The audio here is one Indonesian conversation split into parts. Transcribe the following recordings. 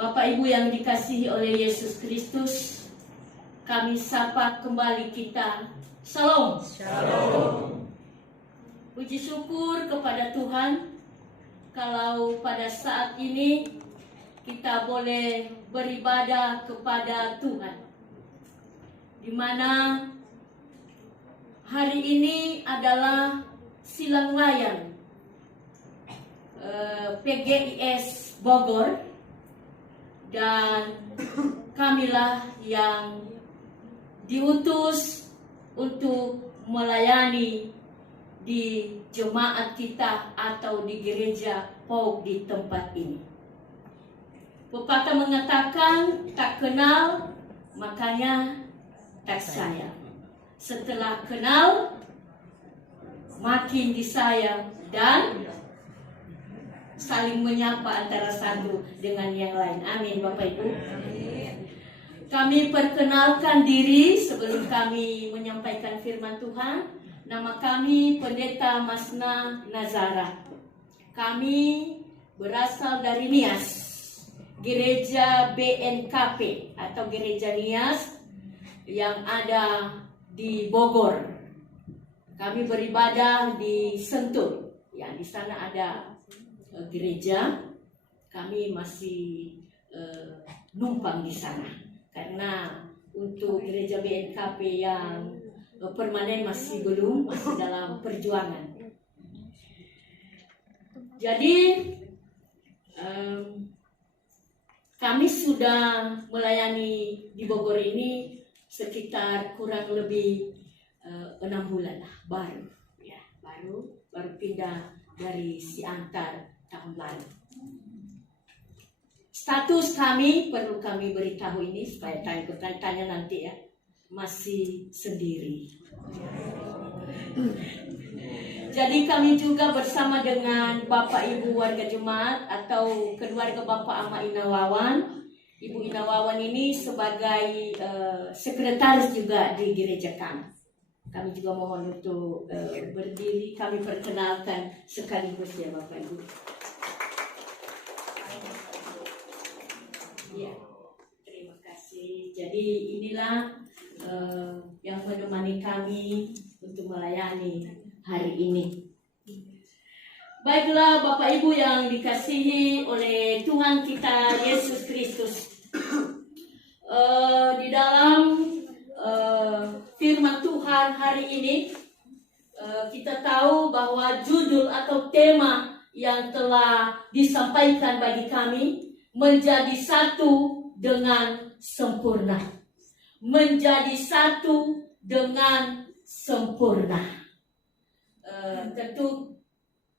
Bapak Ibu yang dikasihi oleh Yesus Kristus, kami sapa kembali kita. Shalom. Shalom. Puji syukur kepada Tuhan kalau pada saat ini kita boleh beribadah kepada Tuhan, di mana hari ini adalah silang layang PGIS Bogor, dan kamilah yang diutus untuk melayani di jemaat kita atau di gereja POG di tempat ini. Pepatah mengatakan tak kenal makanya tak sayang. Setelah kenal makin disayang dan saling menyapa antara satu dengan yang lain. Amin, Bapak Ibu. Kami perkenalkan diri sebelum kami menyampaikan firman Tuhan. Nama kami Pendeta Masna Nazara. Kami berasal dari Nias, Gereja BNKP atau Gereja Nias yang ada di Bogor. Kami beribadah di Sentul. Ya, di sana ada gereja. Kami masih numpang di sana karena untuk gereja BNKP yang permanen masih dalam perjuangan. Jadi kami sudah melayani di Bogor ini sekitar kurang lebih 6 bulan lah, baru pindah dari Siantar tahun lalu. Status kami perlu kami beritahu ini supaya tanya nanti ya, masih sendiri. Jadi kami juga bersama dengan Bapak Ibu warga jemaat atau keluarga Bapak Ama Inawawan. Ibu Inawawan ini sebagai sekretaris juga di gereja kami. Kami juga mohon untuk berdiri, kami perkenalkan sekaligus ya Bapak Ibu. Ya, terima kasih. Jadi inilah yang menemani kami untuk melayani hari ini. Baiklah Bapak Ibu yang dikasihi oleh Tuhan kita Yesus Kristus. Di dalam firman Tuhan hari ini kita tahu bahwa judul atau tema yang telah disampaikan bagi kami menjadi satu dengan sempurna. Menjadi satu dengan sempurna. Tentu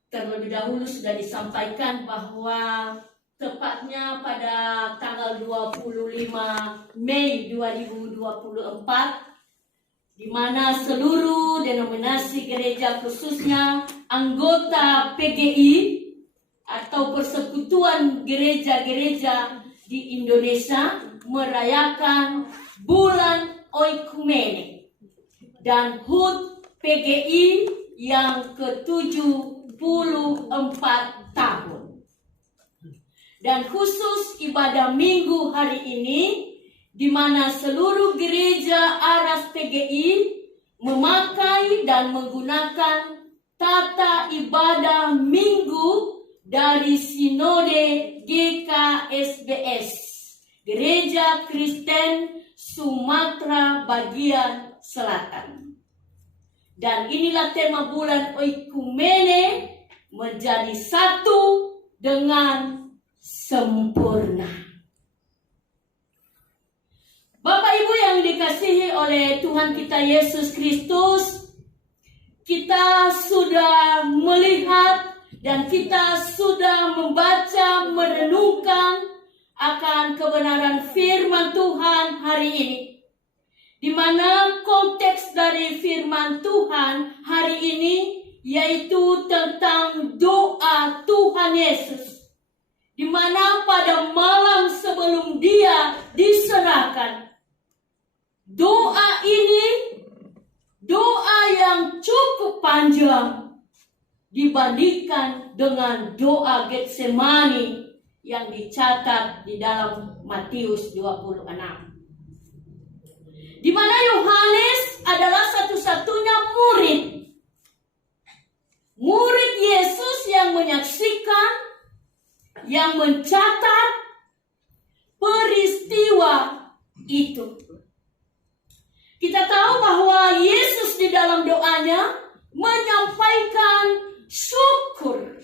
terlebih dahulu sudah disampaikan bahwa tepatnya pada tanggal 25 Mei 2024, di mana seluruh denominasi gereja khususnya anggota PGI atau Persekutuan Gereja-Gereja di Indonesia merayakan bulan Oikumene dan HUT PGI yang ke-74 tahun. Dan khusus ibadah minggu hari ini, di mana seluruh gereja Aras PGI memakai dan menggunakan tata ibadah minggu dari Sinode GKSBS, Gereja Kristen Sumatera Bagian Selatan. Dan inilah tema bulan Oikumene, menjadi satu dengan sempurna. Bapak Ibu yang dikasihi oleh Tuhan kita Yesus Kristus, kita sudah melihat dan kita sudah membaca, merenungkan akan kebenaran firman Tuhan hari ini. Di mana konteks dari firman Tuhan hari ini yaitu tentang doa Tuhan Yesus. Di mana pada malam sebelum Dia diserahkan, doa ini doa yang cukup panjang dibandingkan dengan doa Getsemani yang dicatat di dalam Matius 26. Di mana Yohanes adalah satu-satunya murid Yesus yang menyaksikan, yang mencatat peristiwa itu. Kita tahu bahwa Yesus di dalam doanya menyampaikan syukur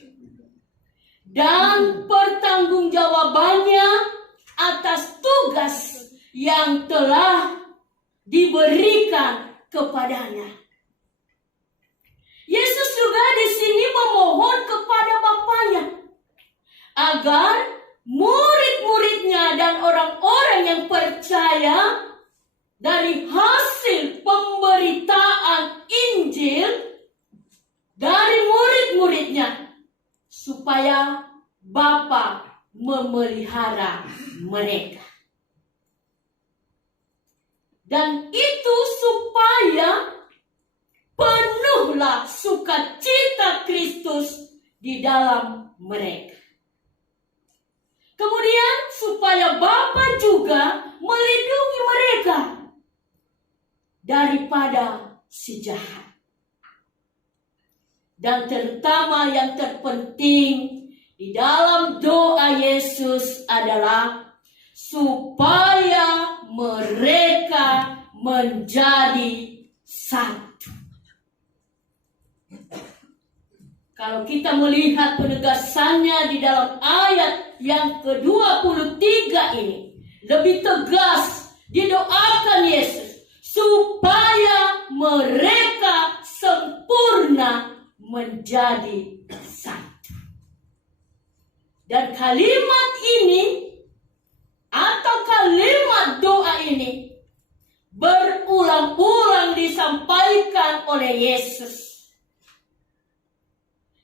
dan pertanggungjawabannya atas tugas yang telah diberikan kepadanya. Yesus juga di sini memohon kepada Bapanya agar murid-muridnya dan orang-orang yang percaya dari hasil pemberitaan Injil dari murid-muridnya, supaya Bapa memelihara mereka. Dan itu supaya penuhlah sukacita Kristus di dalam mereka. Kemudian supaya Bapa juga melindungi mereka daripada si jahat. Dan terutama yang terpenting di dalam doa Yesus adalah supaya mereka menjadi satu. Kalau kita melihat penegasannya di dalam ayat yang ke-23 ini, lebih tegas didoakan Yesus supaya mereka sempurna menjadi satu. Dan kalimat ini atau kalimat doa ini berulang-ulang disampaikan oleh Yesus.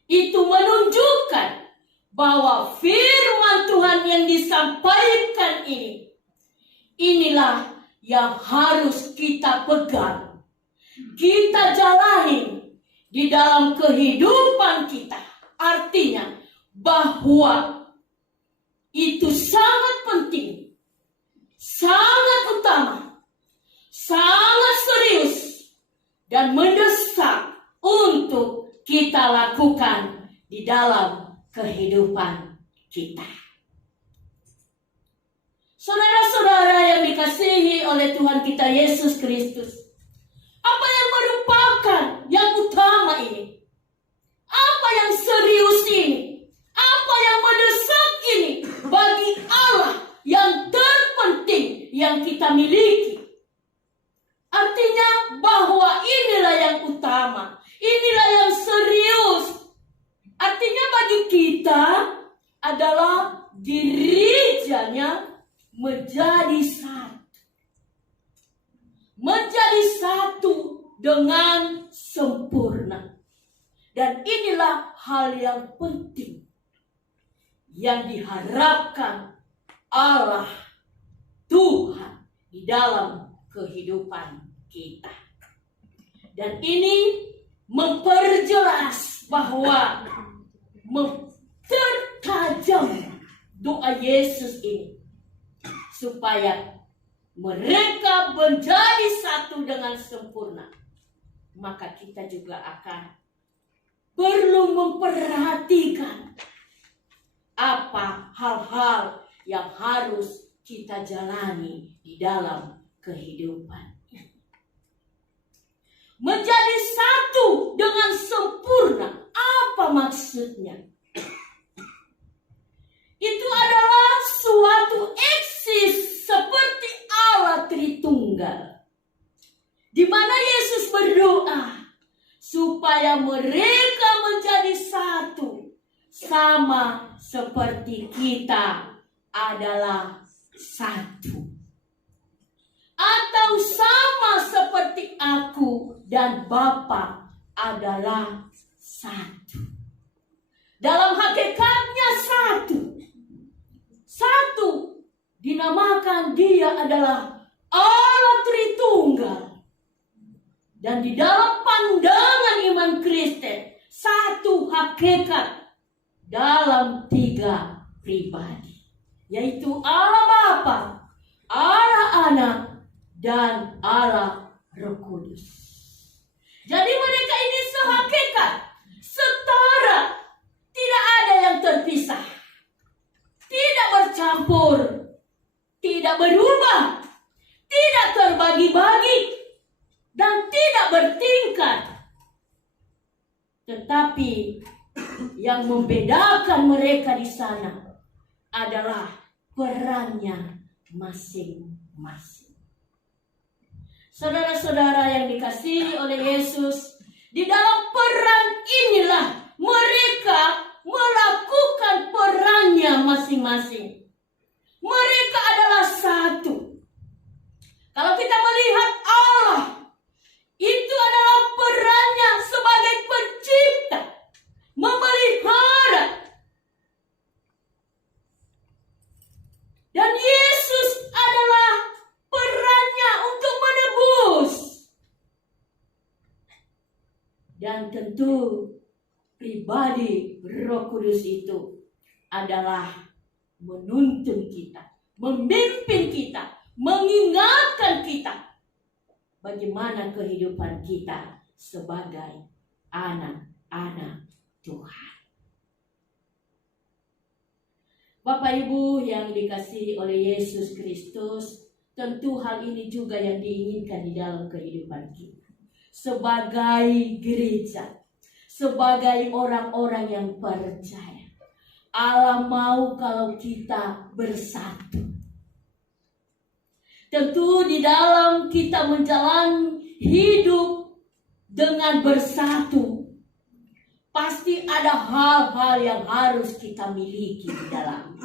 Itu menunjukkan bahwa firman Tuhan yang disampaikan ini, inilah yang harus kita pegang, kita jalani di dalam kehidupan kita. Artinya bahwa itu sangat penting, sangat utama, sangat serius, dan mendesak untuk kita lakukan di dalam kehidupan kita. Saudara-saudara yang dikasihi oleh Tuhan kita Yesus Kristus, apa yang merupakan yang utama ini? Apa yang serius ini? Apa yang mendesak ini bagi Allah yang terpenting yang kita miliki? Artinya bahwa inilah yang utama, inilah yang serius. Artinya bagi kita adalah gerejanya menjadi satu. Menjadi satu dengan sempurna. Dan inilah hal yang penting yang diharapkan Allah Tuhan di dalam kehidupan kita. Dan ini memperjelas bahwa mempertajam doa Yesus ini supaya mereka menjadi satu dengan sempurna. Maka kita juga akan perlu memperhatikan apa hal-hal yang harus kita jalani di dalam kehidupan. Menjadi satu dengan sempurna. Apa maksudnya? Itu adalah suatu eksis seperti Allah Tritunggal. Di mana Yesus berdoa supaya mereka menjadi satu, sama seperti kita adalah satu. Atau sama seperti aku dan Bapa adalah satu. Dalam hakikatnya satu. Satu dinamakan dia adalah Allah Tritunggal. Dan di dalam pandangan iman Kristen, satu hakikat dalam tiga pribadi, yaitu Allah Bapa, Allah Anak, dan Allah Roh Kudus. Jadi mereka ini sehakikat, setara, tidak ada yang terpisah, tidak bercampur, tidak berubah, tidak terbagi-bagi, dan tidak bertingkat. Tetapi yang membedakan mereka di sana adalah perannya masing-masing. Saudara-saudara yang dikasihi oleh Yesus, di dalam peran inilah mereka melakukan perannya masing-masing. Mereka adalah satu. Kalau kita melihat Allah, itu adalah perannya sebagai pencipta, memelihara. Dan Yesus adalah perannya untuk menebus. Dan tentu pribadi Roh Kudus itu adalah menuntun kita, memimpin kita, mengingatkan kita bagaimana kehidupan kita sebagai anak-anak Tuhan. Bapak Ibu yang dikasihi oleh Yesus Kristus, tentu hal ini juga yang diinginkan di dalam kehidupan kita. Sebagai gereja, sebagai orang-orang yang percaya, Allah mau kalau kita bersatu. Tentu di dalam kita menjalani hidup dengan bersatu, pasti ada hal-hal yang harus kita miliki di dalam.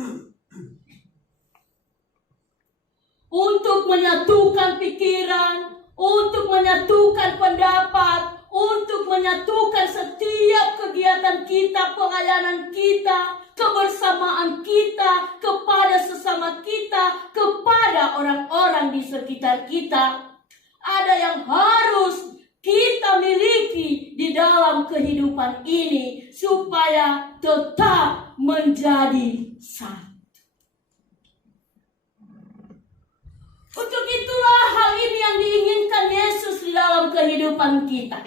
Untuk menyatukan pikiran, untuk menyatukan pendapat, untuk menyatukan setiap kegiatan kita, pelayanan kita, kebersamaan kita kepada sesama kita, kepada orang-orang di sekitar kita. Ada yang harus kita miliki di dalam kehidupan ini supaya tetap menjadi satu. Untuk itulah hal ini yang diinginkan Yesus di dalam kehidupan kita.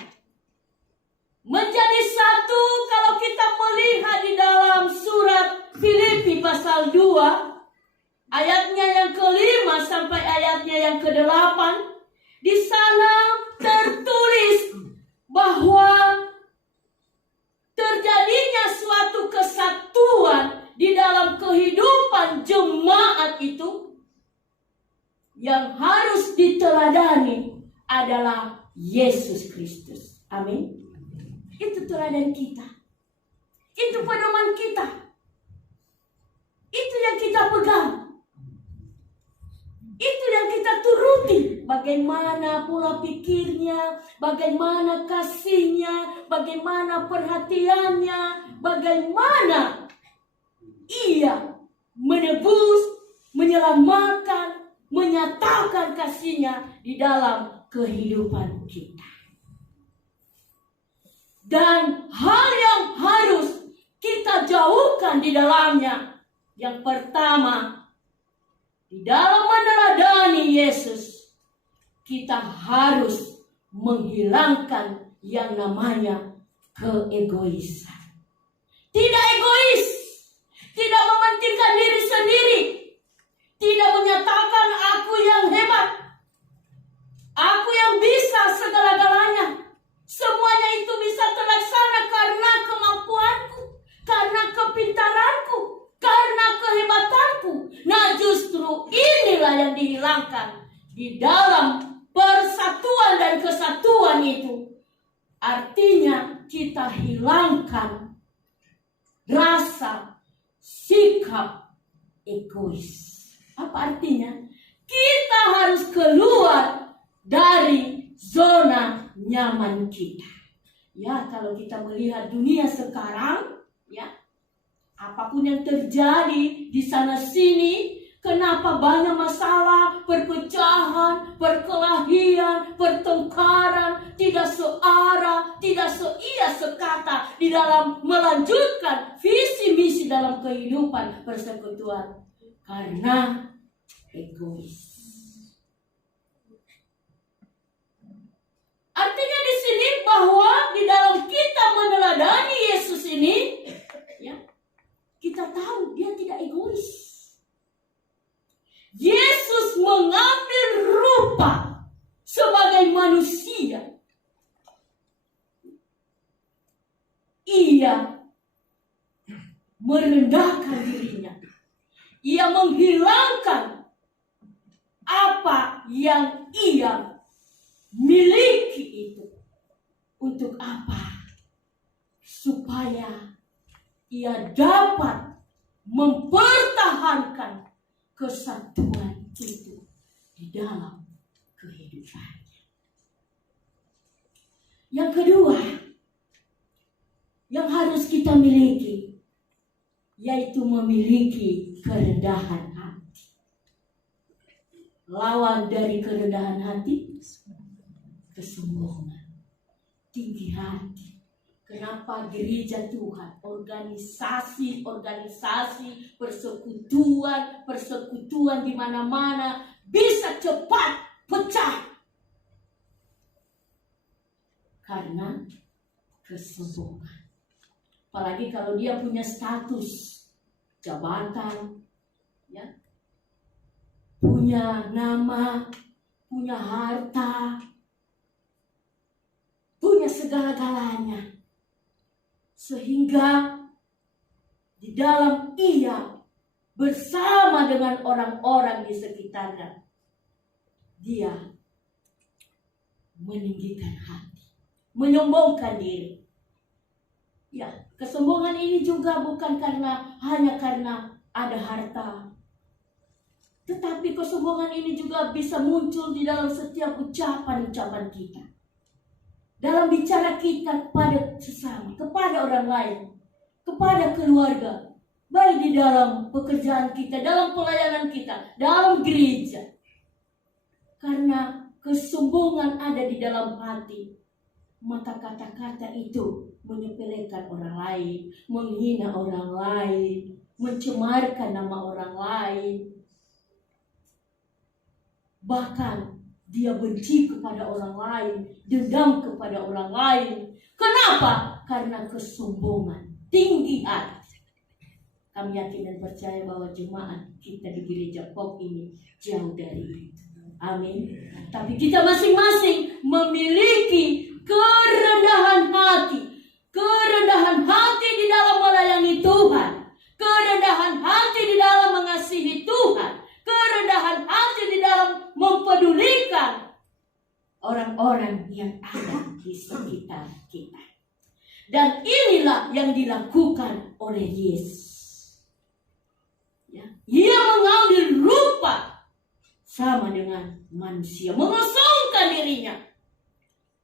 Menjadi satu kalau kita melihat di dalam surat Filipi pasal 2, ayatnya yang ke-5 sampai ayatnya yang ke-8. Di sana tertulis bahwa terjadinya suatu kesatuan di dalam kehidupan jemaat itu yang harus diteladani adalah Yesus Kristus. Amin. Itu teladan kita. Itu pedoman kita. Itu yang kita pegang. Itu yang kita turuti. Bagaimana pola pikirnya, bagaimana kasihnya, bagaimana perhatiannya, bagaimana ia menebus, menyelamatkan, menyatakan kasihnya di dalam kehidupan kita. Dan hal yang harus kita jauhkan di dalamnya, yang pertama, di dalam meneladani Yesus, kita harus menghilangkan yang namanya keegoisan. Tidak egois, tidak mementingkan diri sendiri, tidak menyatakan aku yang hebat, aku yang bisa segala-galanya. Semuanya itu bisa terlaksana karena kemampuanku, karena kepintaranku, karena kehebatanku. Nah, justru inilah yang dihilangkan di dalam persatuan dan kesatuan itu. Artinya kita hilangkan rasa sikap egois. Apa artinya? Kita harus keluar dari zona nyaman kita. Ya, kalau kita melihat dunia sekarang, ya, apapun yang terjadi di sana sini, kenapa banyak masalah, perpecahan, perpecahan, perkelahian, pertengkaran, tidak searah, tidak seia sekata di dalam melanjutkan visi misi dalam kehidupan persekutuan karena egois. Artinya di sini bahwa di dalam kita meneladani Yesus ini, ya, kita tahu dia tidak egois. Yesus mengambil rupa sebagai manusia. Ia merendahkan dirinya. Ia menghilangkan apa yang ia miliki itu. Untuk apa? Supaya ia dapat mempertahankan kesatuan itu di dalam kehidupannya. Yang kedua, yang harus kita miliki, yaitu memiliki kerendahan hati. Lawan dari kerendahan hati, kesombongan, tinggi hati. Kenapa gereja Tuhan, organisasi persekutuan di mana-mana bisa cepat pecah? Karena kesombongan. Apalagi kalau dia punya status jabatan, ya, punya nama, punya harta, punya segala-galanya. Sehingga di dalam ia bersama dengan orang-orang di sekitarnya, dia meninggikan hati, menyombongkan diri. Ya, kesombongan ini juga bukan hanya karena ada harta. Tetapi kesombongan ini juga bisa muncul di dalam setiap ucapan-ucapan kita. Dalam bicara kita kepada sesama, kepada orang lain, kepada keluarga, baik di dalam pekerjaan kita, dalam pelayanan kita, dalam gereja. Karena kesombongan ada di dalam hati, maka kata-kata itu menyepelekan orang lain, menghina orang lain, mencemarkan nama orang lain. Bahkan dia benci kepada orang lain, dendam kepada orang lain. Kenapa? Karena kesombongan, tinggi hati. Kami yakin dan percaya bahwa jemaat kita di gereja Pop ini jauh dari itu. Amin. Tapi kita masing-masing memiliki kerendahan hati. Kerendahan hati di dalam melayani Tuhan. Kerendahan hati di dalam mengasihi Tuhan. Kerendahan hati di dalam mempedulikan orang-orang yang ada di sekitar kita. Dan inilah yang dilakukan oleh Yesus. Ya, ia mengambil rupa sama dengan manusia, mengosongkan dirinya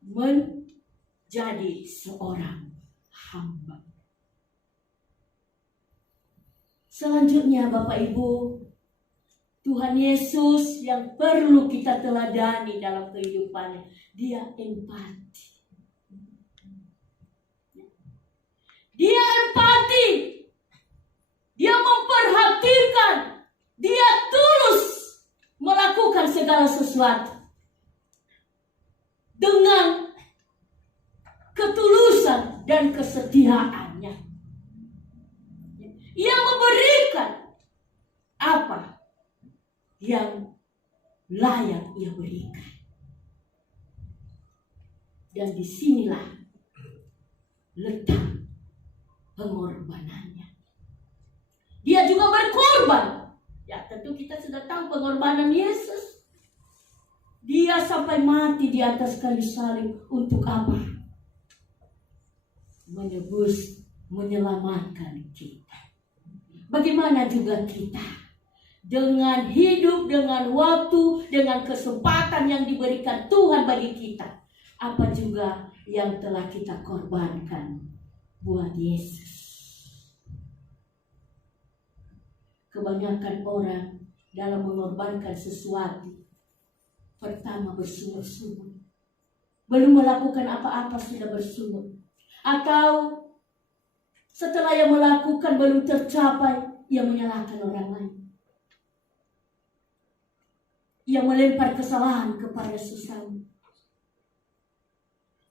menjadi seorang hamba. Selanjutnya Bapak Ibu, Tuhan Yesus yang perlu kita teladani dalam kehidupannya, dia empati. Dia empati. Dia memperhatikan. Dia tulus melakukan segala sesuatu dengan ketulusan dan kesetiaannya. Ia memberikan apa yang layak ia berikan. Dan disinilah letak pengorbanannya. Dia juga berkorban. Ya, tentu kita sudah tahu pengorbanan Yesus. Dia sampai mati di atas kayu salib untuk apa? Menebus, menyelamatkan kita. Bagaimana juga kita? Dengan hidup, dengan waktu, dengan kesempatan yang diberikan Tuhan bagi kita. Apa juga yang telah kita korbankan buat Yesus. Kebanyakan orang dalam mengorbankan sesuatu pertama bersungut-sungut. Belum melakukan apa-apa sudah bersungut. Atau setelah yang melakukan belum tercapai, ia menyalahkan orang lain. Ia melempar kesalahan kepada sesama.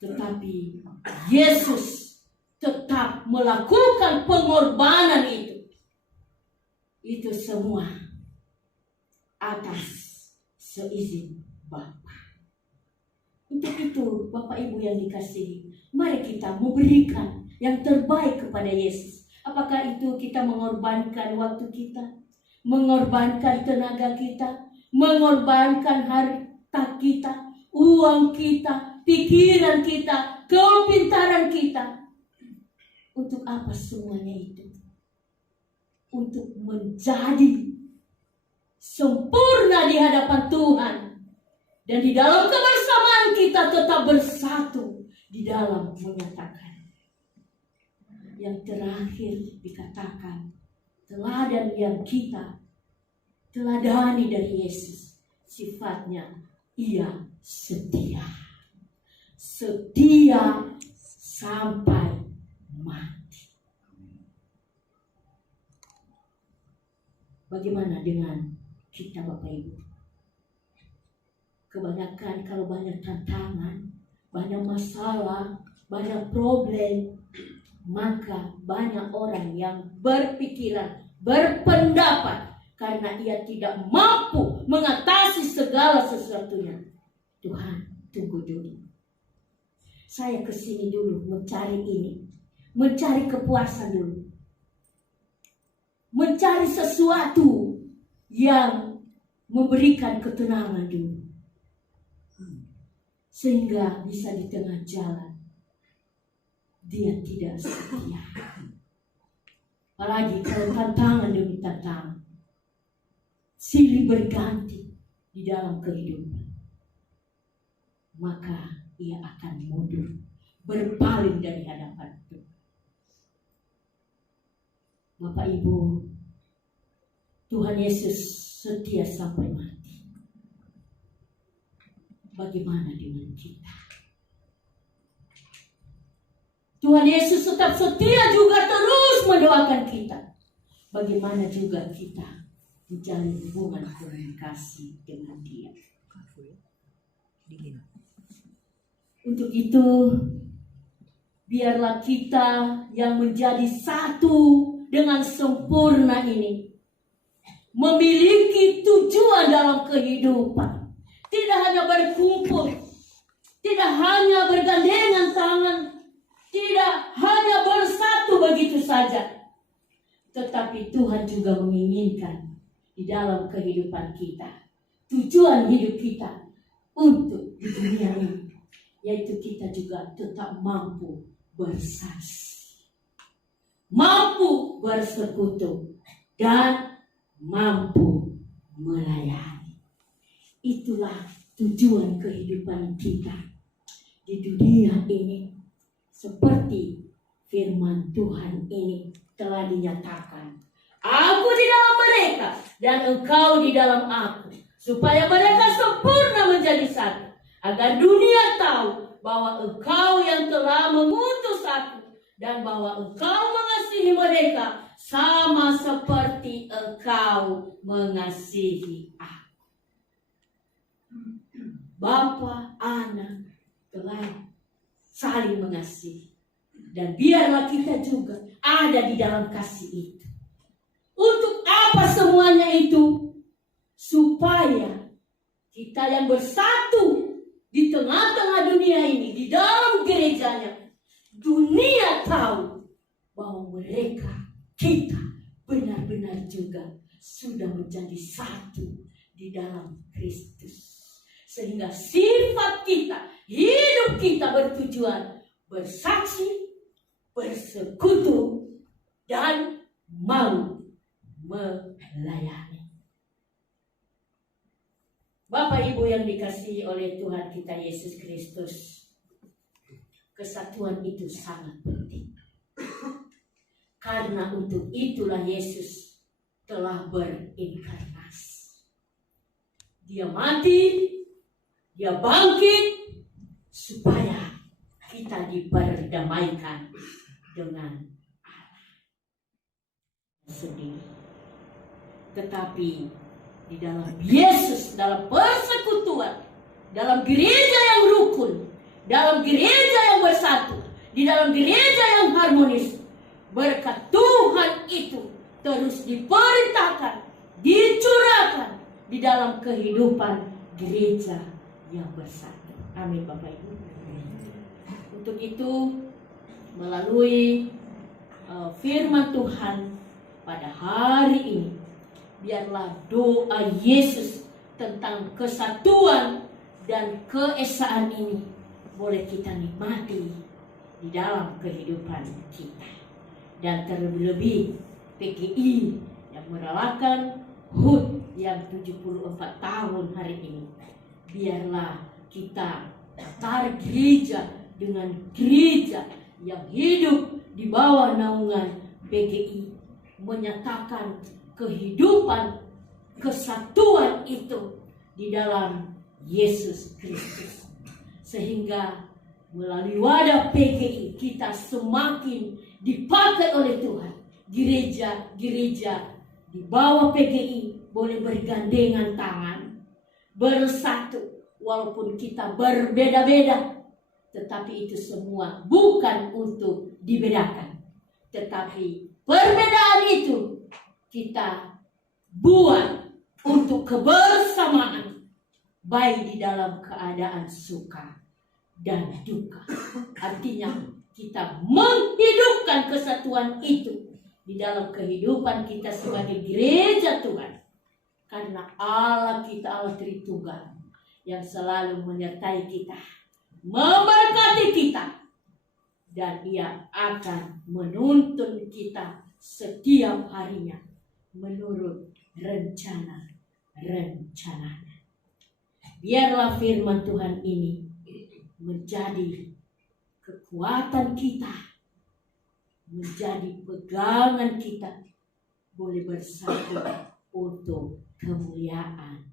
Tetapi Yesus tetap melakukan pengorbanan itu. Itu semua atas seizin Bapa. Untuk itu, Bapak Ibu yang dikasihi, mari kita memberikan yang terbaik kepada Yesus. Apakah itu kita mengorbankan waktu kita, mengorbankan tenaga kita, mengorbankan harta kita, uang kita, pikiran kita, kepintaran kita. Untuk apa semuanya itu? Untuk menjadi sempurna di hadapan Tuhan. Dan di dalam kebersamaan kita tetap bersatu di dalam menyatakan. Yang terakhir dikatakan, teladan yang kita teladani dari Yesus, sifatnya ia setia. Setia sampai mati. Bagaimana dengan kita Bapak Ibu? Kebanyakan kalau banyak tantangan, banyak masalah, banyak problem, maka banyak orang yang berpikiran, berpendapat karena ia tidak mampu mengatasi segala sesuatunya. Tuhan, tunggu dulu. Saya kesini dulu mencari ini, mencari kepuasan dulu, mencari sesuatu yang memberikan ketenangan dulu, sehingga bisa di tengah jalan dia tidak setia. Apalagi kalau tantangan demi tantangan silih berganti di dalam kehidupan, maka ia akan mundur, berpaling dari hadapan Tuhan. Bapak Ibu, Tuhan Yesus setia sampai mati. Bagaimana dengan kita? Tuhan Yesus tetap setia juga terus mendoakan kita. Bagaimana juga kita menjalin hubungan komunikasi dengan Dia. Untuk itu, biarlah kita yang menjadi satu dengan sempurna ini memiliki tujuan dalam kehidupan. Tidak hanya berkumpul, tidak hanya bergandengan tangan, tidak hanya bersatu begitu saja. Tetapi Tuhan juga menginginkan di dalam kehidupan kita, tujuan hidup kita untuk di dunia ini, yaitu kita juga tetap mampu bersaksi, mampu bersekutu, dan mampu melayani. Itulah tujuan kehidupan kita di dunia ini. Seperti firman Tuhan ini telah dinyatakan, aku di dalam mereka dan engkau di dalam aku, supaya mereka sempurna menjadi satu, agar dunia tahu bahwa engkau yang telah mengutus aku dan bahwa engkau mengasihi mereka sama seperti engkau mengasihi aku. Bapa, Anak telah saling mengasihi, dan biarlah kita juga ada di dalam kasih itu. Untuk apa semuanya itu? Supaya kita yang bersatu di tengah-tengah dunia ini, di dalam gerejanya, dunia tahu bahwa mereka, kita benar-benar juga sudah menjadi satu di dalam Kristus. Sehingga sifat kita, hidup kita bertujuan bersaksi, bersekutu, dan mau melayani. Bapak Ibu yang dikasihi oleh Tuhan kita Yesus Kristus, kesatuan itu sangat penting. Karena untuk itulah Yesus telah berinkarnasi. Dia mati Dia bangkit supaya kita diperdamaikan dengan Allah sendiri. Tetapi di dalam Yesus, dalam persekutuan, dalam gereja yang rukun, dalam gereja yang bersatu, di dalam gereja yang harmonis, berkat Tuhan itu terus diperintahkan, dicurahkan di dalam kehidupan gereja yang bersatu. Amin Bapak Ibu. Untuk itu, melalui firman Tuhan pada hari ini, biarlah doa Yesus tentang kesatuan dan keesaan ini boleh kita nikmati di dalam kehidupan kita. Dan terlebih PGI yang merelakan HUT yang 74 tahun hari ini. Biarlah kita antar gereja dengan gereja yang hidup di bawah naungan PGI menyatakan kehidupan kesatuan itu di dalam Yesus Kristus, sehingga melalui wadah PGI kita semakin dipakai oleh Tuhan. Gereja-gereja di bawah PGI boleh bergandengan tangan, bersatu, walaupun kita berbeda-beda, tetapi itu semua bukan untuk dibedakan, tetapi perbedaan itu kita buat untuk kebersamaan, baik di dalam keadaan suka dan duka. Artinya kita menghidupkan kesatuan itu di dalam kehidupan kita sebagai gereja Tuhan. Karena Allah kita Allah Tritunggal yang selalu menyertai kita, memberkati kita, dan Ia akan menuntun kita setiap harinya menurut rencana-rencananya. Biarlah firman Tuhan ini menjadi kekuatan kita, menjadi pegangan kita, boleh bersatu untuk kemuliaan